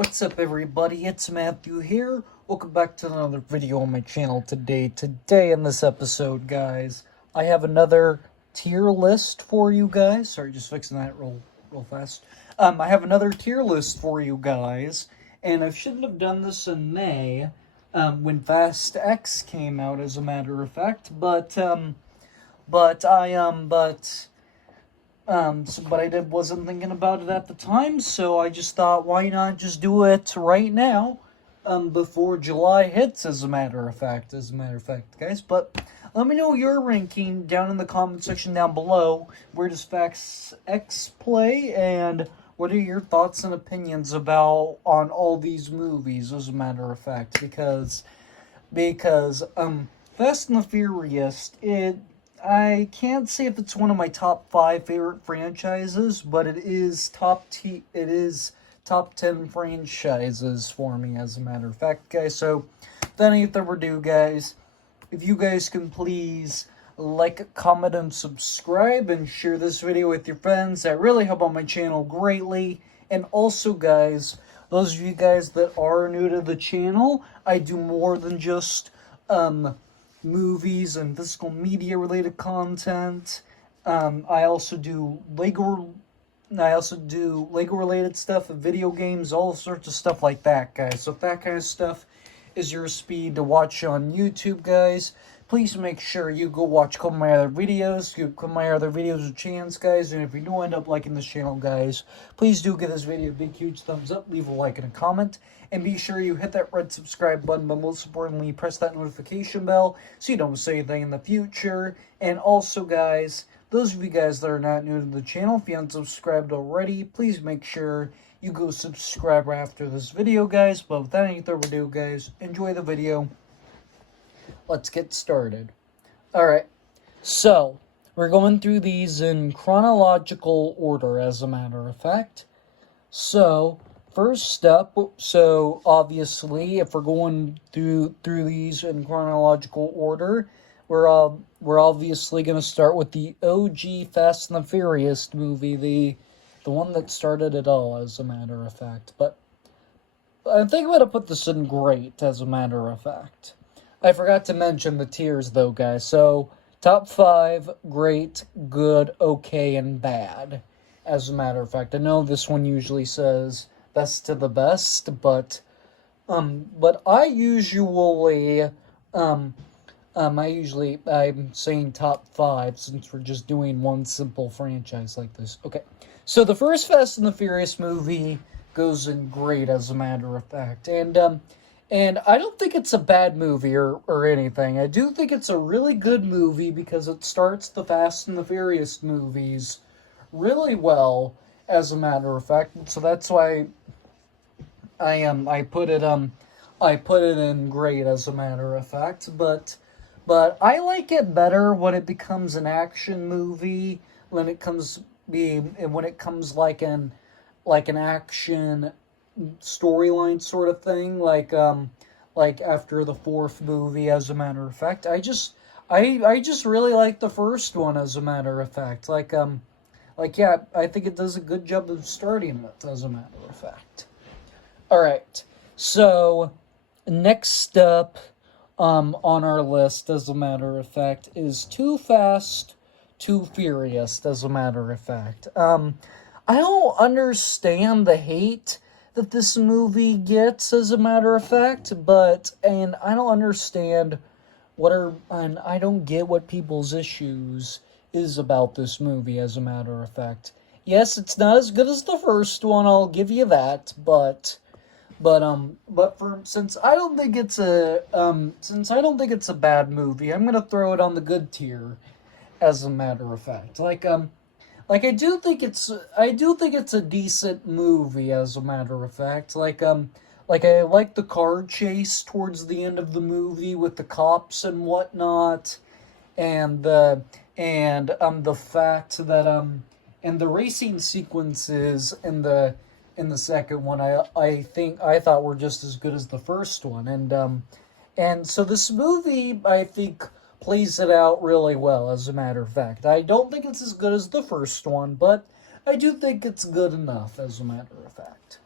What's up, everybody? It's Matthew here. Welcome back to another video on my channel today. Today in this episode, guys, I have another tier list for you guys. Sorry, just fixing that real fast. I have another tier list for you guys, and I shouldn't have done this in May, when Fast X came out, as a matter of fact. But I wasn't thinking about it at the time, so I just thought, why not just do it right now, before July hits, as a matter of fact, guys. But let me know your ranking down in the comment section down below. Where does Fast X play, and what are your thoughts and opinions on all these movies, as a matter of fact, because Fast and the Furious, I can't say if it's one of my top 5 favorite franchises, but it is top 10 franchises for me, as a matter of fact, guys. So, without any further ado, guys, if you guys can please like, comment, and subscribe, and share this video with your friends, that really help out my channel greatly. And also, guys, those of you guys that are new to the channel, I do more than just movies and physical media related content. I also do Lego related stuff, video games, all sorts of stuff like that, guys. So if that kind of stuff is your speed to watch on YouTube, guys, please make sure you go watch a couple of my other videos. A chance, guys. And if you do end up liking this channel, guys, please do give this video a big, huge thumbs up. Leave a like and a comment. And be sure you hit that red subscribe button, but most importantly, press that notification bell so you don't miss anything in the future. And also, guys, those of you guys that are not new to the channel, if you haven't subscribed already, please make sure you go subscribe right after this video, guys. But without any further ado, guys, enjoy the video. Let's get started. Alright, so we're going through these in chronological order, as a matter of fact. So, first up, so obviously, if we're going through these in chronological order, we're obviously going to start with the OG Fast and the Furious movie, the one that started it all, as a matter of fact. But I think I'm going to put this in great, as a matter of fact. I forgot to mention the tiers, though, guys. So, top 5, great, good, okay, and bad, as a matter of fact. I know this one usually says best to the best, but I'm saying top 5 since we're just doing one simple franchise like this. Okay, so the first Fast and the Furious movie goes in great, as a matter of fact, and I don't think it's a bad movie or anything. I do think it's a really good movie because it starts the Fast and the Furious movies really well, as a matter of fact. So that's why I put it in great, as a matter of fact. But I like it better when it becomes an action movie, when it comes like an action storyline sort of thing, like after the 4th movie, as a matter of fact. I just really like the first one, as a matter of fact. Yeah, I think it does a good job of starting it, as a matter of fact. Alright, so next up on our list, as a matter of fact, is Too Fast, Too Furious, as a matter of fact. I don't understand the hate that this movie gets, as a matter of fact, and I don't understand and I don't get what people's issues is about this movie, as a matter of fact. Yes, it's not as good as the first one, I'll give you that, since I don't think it's a bad movie, I'm gonna throw it on the good tier, as a matter of fact. I do think it's a decent movie, as a matter of fact. I like the car chase towards the end of the movie with the cops and whatnot, and the fact that and the racing sequences in the second one, I thought were just as good as the first one, and so this movie, I think, plays it out really well, as a matter of fact. I don't think it's as good as the first one, but I do think it's good enough, as a matter of fact.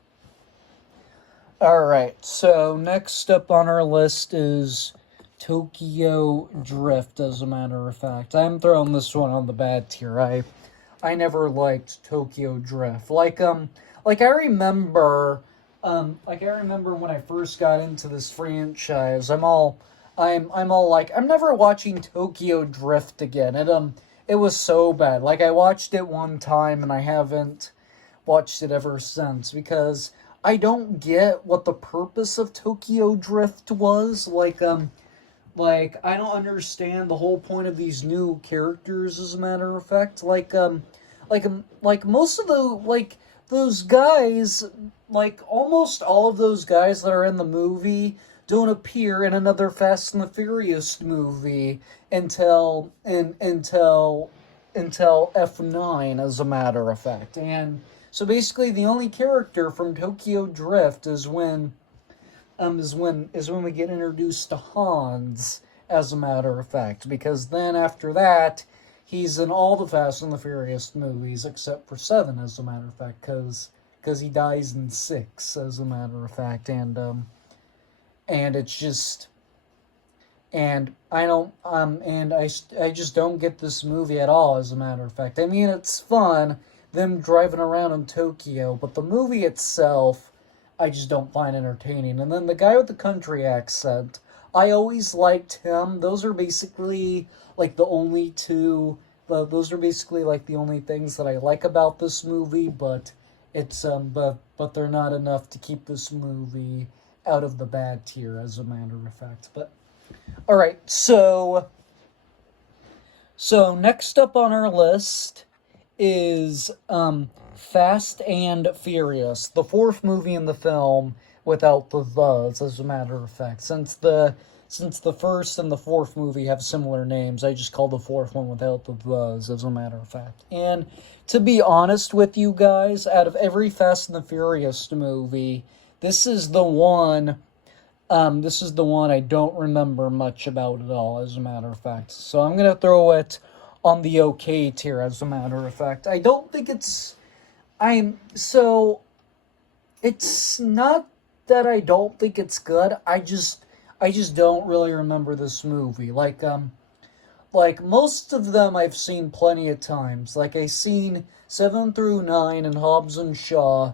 Alright, so next up on our list is Tokyo Drift, as a matter of fact. I'm throwing this one on the bad tier. I never liked Tokyo Drift. Like I remember when I first got into this franchise, I'm all like, I'm never watching Tokyo Drift again. It was so bad. Like, I watched it one time and I haven't watched it ever since because I don't get what the purpose of Tokyo Drift was. Like I don't understand the whole point of these new characters. As a matter of fact, like most of the those guys, like almost all of those guys that are in the movie don't appear in another Fast and the Furious movie until F9, as a matter of fact. And so basically the only character from Tokyo Drift is when we get introduced to Hans, as a matter of fact, because then after that he's in all the Fast and the Furious movies except for 7, as a matter of fact, because he dies in 6, as a matter of fact. And it's just, and I don't I just don't get this movie at all, as a matter of fact. I mean, it's fun them driving around in Tokyo, but the movie itself I just don't find entertaining. And then the guy with the country accent, I always liked him. Those are basically like the only two. Those are basically like the only things that I like about this movie. But it's but they're not enough to keep this movie out of the bad tier, as a matter of fact. But all right, so next up on our list is Fast and Furious, the fourth movie in the film without the thes, as a matter of fact. Since the first and the fourth movie have similar names, I just call the fourth one without the thes, as a matter of fact. And to be honest with you guys, out of every Fast and the Furious movie, this is the one I don't remember much about at all, as a matter of fact. So I'm gonna throw it on the okay tier, as a matter of fact. I don't think it's it's not that I don't think it's good. I just don't really remember this movie. Like most of them I've seen plenty of times. Like I seen 7 through 9 and Hobbs and Shaw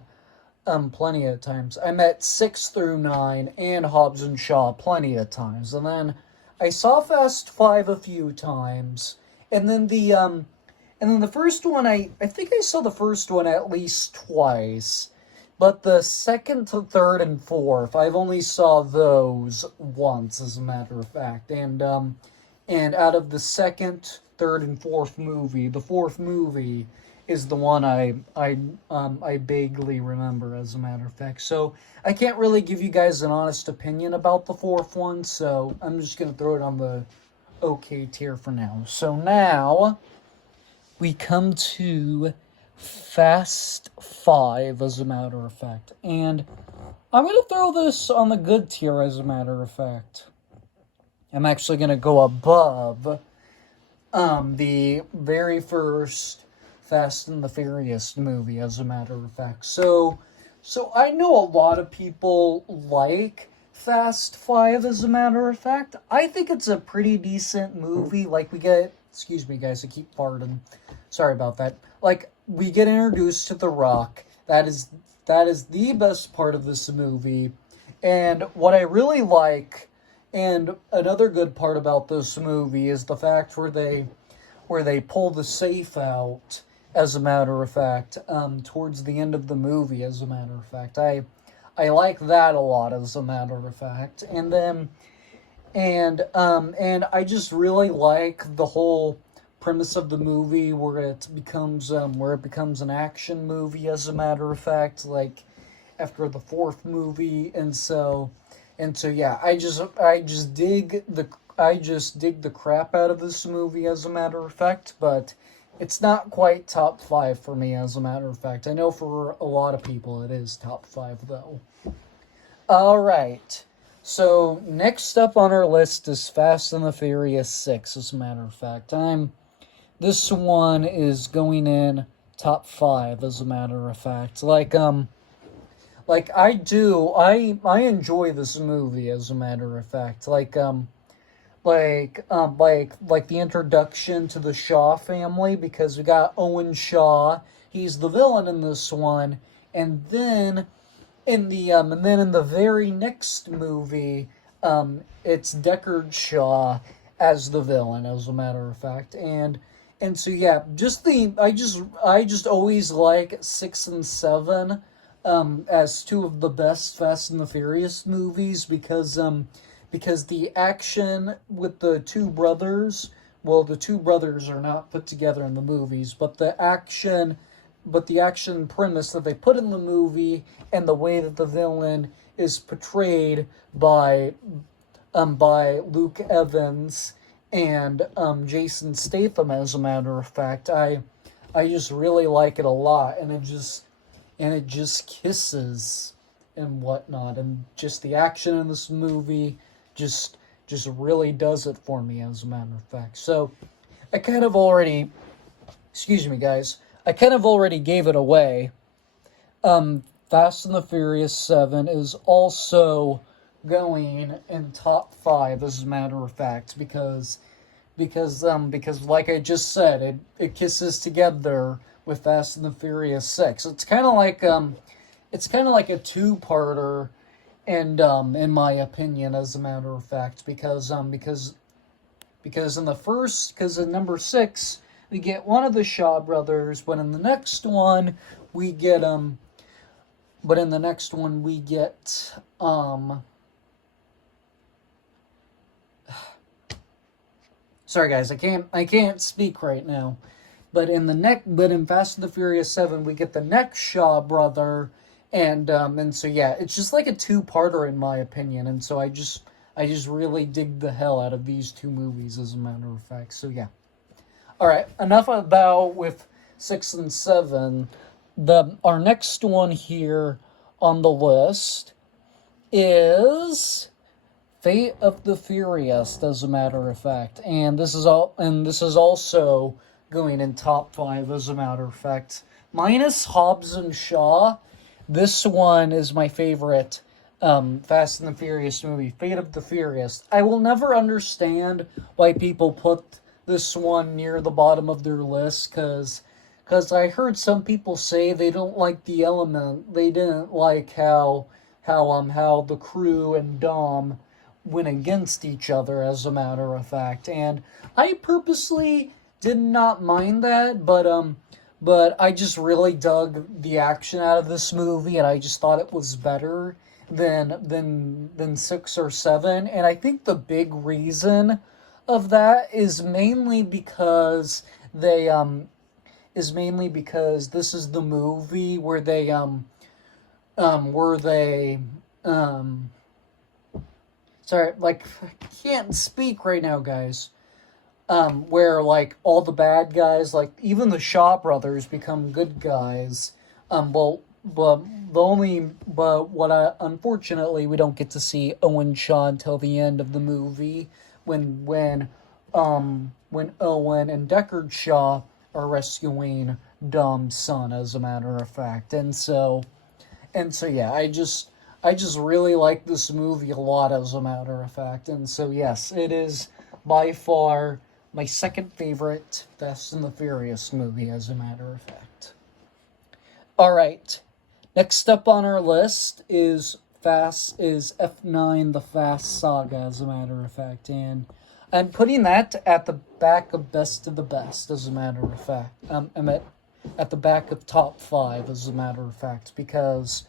plenty of times. I met 6 through 9 and Hobbs and Shaw plenty of times. And then I saw Fast 5 a few times. And then the first one, I think I saw the first one at least twice. But the second to third and fourth, I've only saw those once, as a matter of fact. And out of the second, third, and fourth movie, the fourth movie is the one I vaguely remember, as a matter of fact. So I can't really give you guys an honest opinion about the fourth one, so I'm just gonna throw it on the okay tier for now. So now we come to Fast 5, as a matter of fact. And I'm going to throw this on the good tier, as a matter of fact. I'm actually going to go above the very first Fast and the Furious movie, as a matter of fact. So I know a lot of people like Fast 5, as a matter of fact. I think it's a pretty decent movie. Like, we get... Excuse me, guys, I keep farting. Sorry about that. Like, we get introduced to The Rock. That is the best part of this movie. And what I really like, and another good part about this movie, is the fact where they pull the safe out, as a matter of fact, towards the end of the movie, as a matter of fact. I like that a lot, as a matter of fact. And then, and I just really like the whole premise of the movie where it becomes an action movie, as a matter of fact, like after the fourth movie. And so yeah, I just dig the crap out of this movie, as a matter of fact. But it's not quite top 5 for me, as a matter of fact. I know for a lot of people it is top 5 though. All right, so next up on our list is Fast and the Furious 6, as a matter of fact. This one is going in top 5, as a matter of fact. Like like I do, I enjoy this movie as a matter of fact. Like the introduction to the Shaw family, because we got Owen Shaw, he's the villain in this one, and then in the very next movie, it's Deckard Shaw as the villain, as a matter of fact, and so yeah, I just always like 6 and 7, as two of the best Fast and the Furious movies, because the action with the two brothers, well, the two brothers are not put together in the movies, but the action premise that they put in the movie and the way that the villain is portrayed by Luke Evans and Jason Statham, as a matter of fact, I just really like it a lot, and it just kisses and whatnot, and just the action in this movie just really does it for me, as a matter of fact. So I kind of already, excuse me, guys, I kind of already gave it away. Fast and the Furious 7 is also going in top 5, as a matter of fact, because like I just said, it kisses together with Fast and the Furious 6. It's kind of like a two-parter, and in my opinion, as a matter of fact, because in number 6 we get one of the Shaw brothers, but in the next one we get sorry guys, I can't speak right now. But in Fast and the Furious 7 we get the next Shaw brother, and so yeah, it's just like a two-parter in my opinion, and so I just really dig the hell out of these two movies, as a matter of fact. So yeah. Alright, enough about with 6 and 7. Our next one here on the list is Fate of the Furious, as a matter of fact. And this is also going in top 5, as a matter of fact. Minus Hobbs and Shaw, this one is my favorite Fast and the Furious movie, Fate of the Furious. I will never understand why people put this one near the bottom of their list, because I heard some people say they don't like the element. They didn't like how the crew and Dom went against each other, as a matter of fact. And I purposely did not mind that, but I just really dug the action out of this movie, and I just thought it was better than 6 or 7. And I think the big reason of that is mainly because this is the movie where they sorry, like, I can't speak right now, guys. Where, like, all the bad guys, like even the Shaw brothers, become good guys. Unfortunately, we don't get to see Owen Shaw until the end of the movie, when Owen and Deckard Shaw are rescuing Dom's son, as a matter of fact. And so yeah, I just really like this movie a lot, as a matter of fact. And so yes, it is by far my second favorite Fast and the Furious movie, as a matter of fact. Alright, next up on our list is F9, the Fast Saga, as a matter of fact. And I'm putting that at the back of Best of the Best, as a matter of fact. I'm at the back of top 5, as a matter of fact, because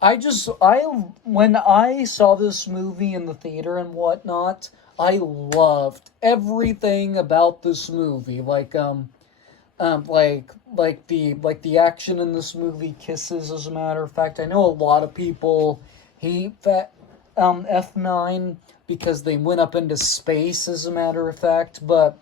when I saw this movie in the theater and whatnot, I loved everything about this movie. Like the action in this movie kisses, as a matter of fact. I know a lot of people hate that F9 because they went up into space, as a matter of fact, but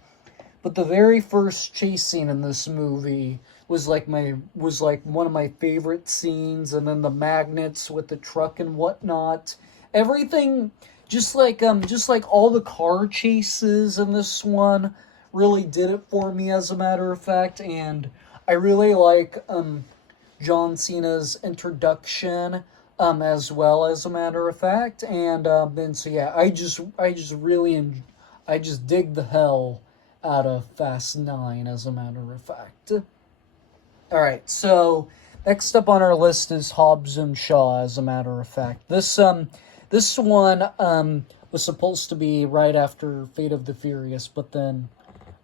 the very first chase scene in this movie was like one of my favorite scenes, and then the magnets with the truck and whatnot. Everything, just like all the car chases in this one really did it for me, as a matter of fact. And I really like John Cena's introduction as well, as a matter of fact. And then so yeah, I just dig the hell out of Fast 9, as a matter of fact. All right, so next up on our list is Hobbs and Shaw. As a matter of fact, this one was supposed to be right after Fate of the Furious, but then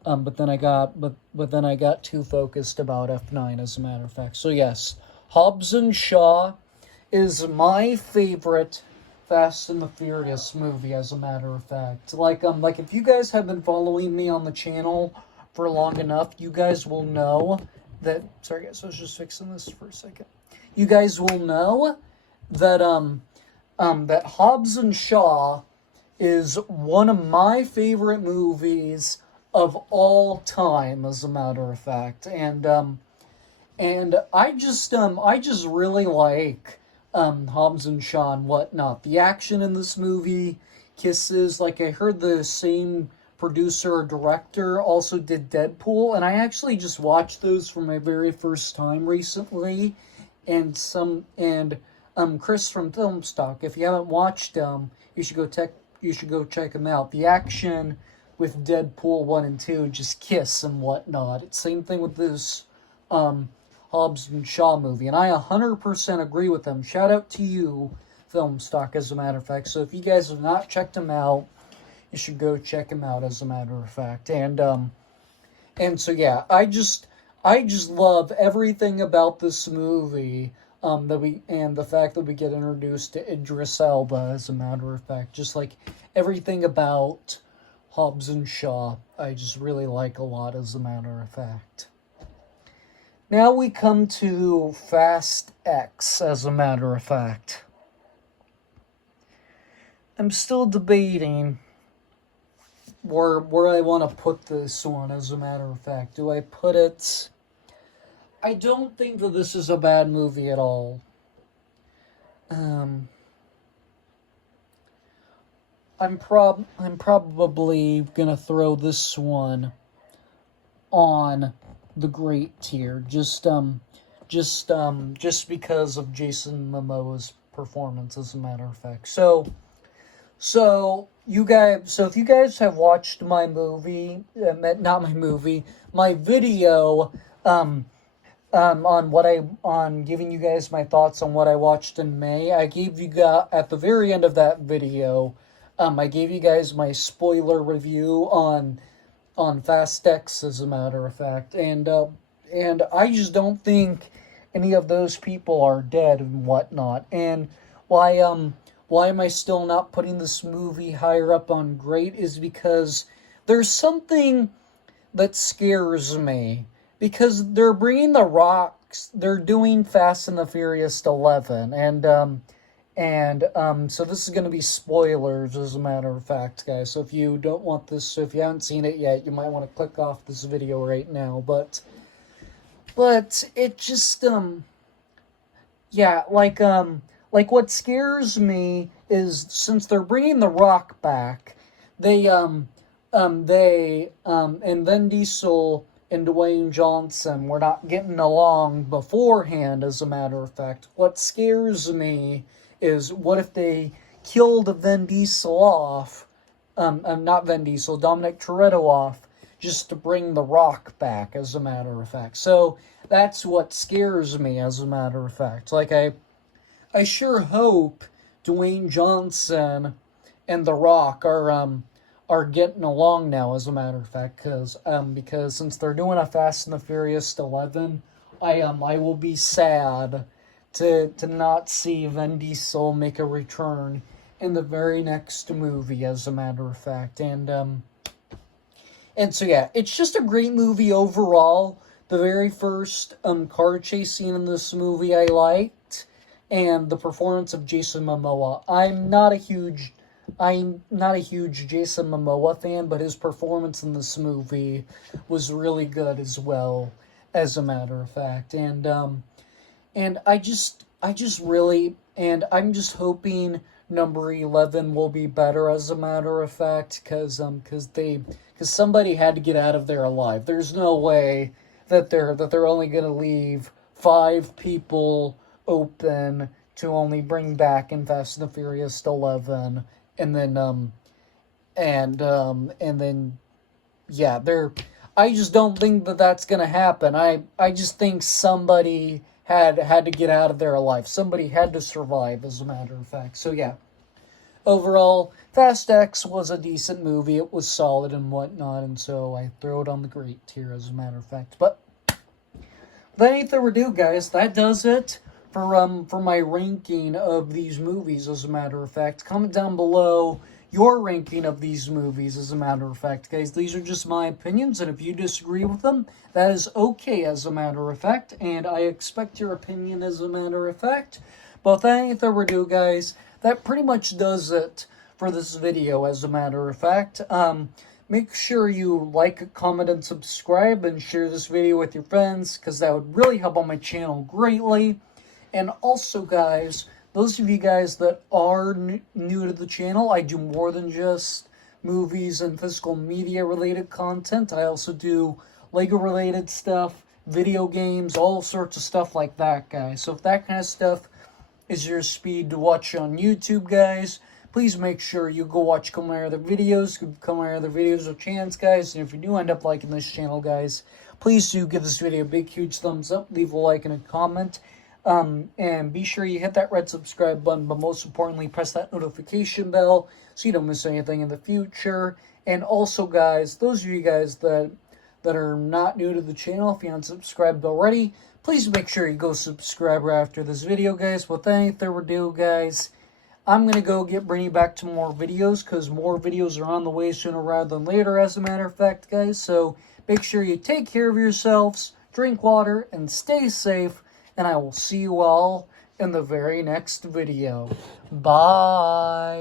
I got too focused about F9. As a matter of fact, so yes, Hobbs and Shaw is my favorite Fast and the Furious movie. As a matter of fact, like if you guys have been following me on the channel for long enough, you guys will know that. Sorry guys, I was just fixing this for a second. You guys will know that that Hobbs and Shaw is one of my favorite movies of all time, as a matter of fact. And I just really like Hobbs and Shaw and whatnot. The action in this movie kisses. Like, I heard the same producer or director also did Deadpool, and I actually just watched those for my very first time recently. And Chris from Filmstock, if you haven't watched them, you should go check them out. The action with Deadpool 1 and 2 just kiss and whatnot. It's same thing with this Hobbs and Shaw movie, and I 100% agree with them. Shout out to you, Filmstock, as a matter of fact. So if you guys have not checked them out, you should go check them out, as a matter of fact. And so yeah, I just love everything about this movie. And the fact that we get introduced to Idris Elba, as a matter of fact, just like everything about Hobbs and Shaw, I just really like a lot, as a matter of fact. Now we come to Fast X, as a matter of fact. I'm still debating where I want to put this one, as a matter of fact. Do I put it... I don't think that this is a bad movie at all. I'm probably gonna throw this one on the great tier, just because of Jason Momoa's performance, as a matter of fact. So if you guys have watched my movie, my video, on giving you guys my thoughts on what I watched in May, I gave you guys at the very end of that video, I gave you guys my spoiler review on Fast X, as a matter of fact, and I just don't think any of those people are dead and whatnot. And why am I still not putting this movie higher up on great is because there's something that scares me. Because they're bringing The Rocks, they're doing Fast and the Furious 11, so this is going to be spoilers, as a matter of fact, guys. So if you don't want this, so if you haven't seen it yet, you might want to click off this video right now. But it just yeah, like what scares me is, since they're bringing The Rock back, and Vin Diesel and Dwayne Johnson were not getting along beforehand, as a matter of fact. What scares me is, what if they killed Vin Diesel off, not Vin Diesel, Dominic Toretto off, just to bring The Rock back, as a matter of fact. So that's what scares me, as a matter of fact. Like, I sure hope Dwayne Johnson and The Rock are getting along now, as a matter of fact, because since they're doing a Fast and the Furious 11, I will be sad to not see Vin Diesel make a return in the very next movie, as a matter of fact. And so yeah, it's just a great movie overall. The very first car chase scene in this movie I liked, and the performance of Jason Momoa. I'm not a huge Jason Momoa fan, but his performance in this movie was really good as well, as a matter of fact. And I just really, and I'm just hoping number 11 will be better, as a matter of fact, because somebody had to get out of there alive. There's no way that they're only going to leave 5 people open to only bring back in Fast and the Furious 11, and then yeah, they're. I just don't think that that's gonna happen. I just think somebody had to get out of their life. Somebody had to survive, as a matter of fact. So yeah, overall, Fast X was a decent movie. It was solid and whatnot, and so I throw it on the great tier, as a matter of fact. But without any further ado, guys, that does it for my ranking of these movies, as a matter of fact. Comment down below your ranking of these movies, as a matter of fact, guys. These are just my opinions, and if you disagree with them, that is okay, as a matter of fact, and I expect your opinion, as a matter of fact. But without any further ado, guys, that pretty much does it for this video, as a matter of fact. Make sure you like, comment, and subscribe, and share this video with your friends, because that would really help on my channel greatly. And also, guys, those of you guys that are new to the channel, I do more than just movies and physical media related content. I also do Lego related stuff, video games, all sorts of stuff like that, guys. So if that kind of stuff is your speed to watch on YouTube, guys, please make sure you go watch a couple of my other videos. Give a couple of my other videos a chance, guys. And if you do end up liking this channel, guys, please do give this video a big, huge thumbs up. Leave a like and a comment. And be sure you hit that red subscribe button, but most importantly, press that notification bell so you don't miss anything in the future. And also, guys, those of you guys that are not new to the channel, if you haven't subscribed already, please make sure you go subscribe right after this video, guys. Without any further ado, guys, I'm going to go bring you back to more videos, because more videos are on the way sooner rather than later, as a matter of fact, guys. So make sure you take care of yourselves, drink water, and stay safe. And I will see you all in the very next video. Bye.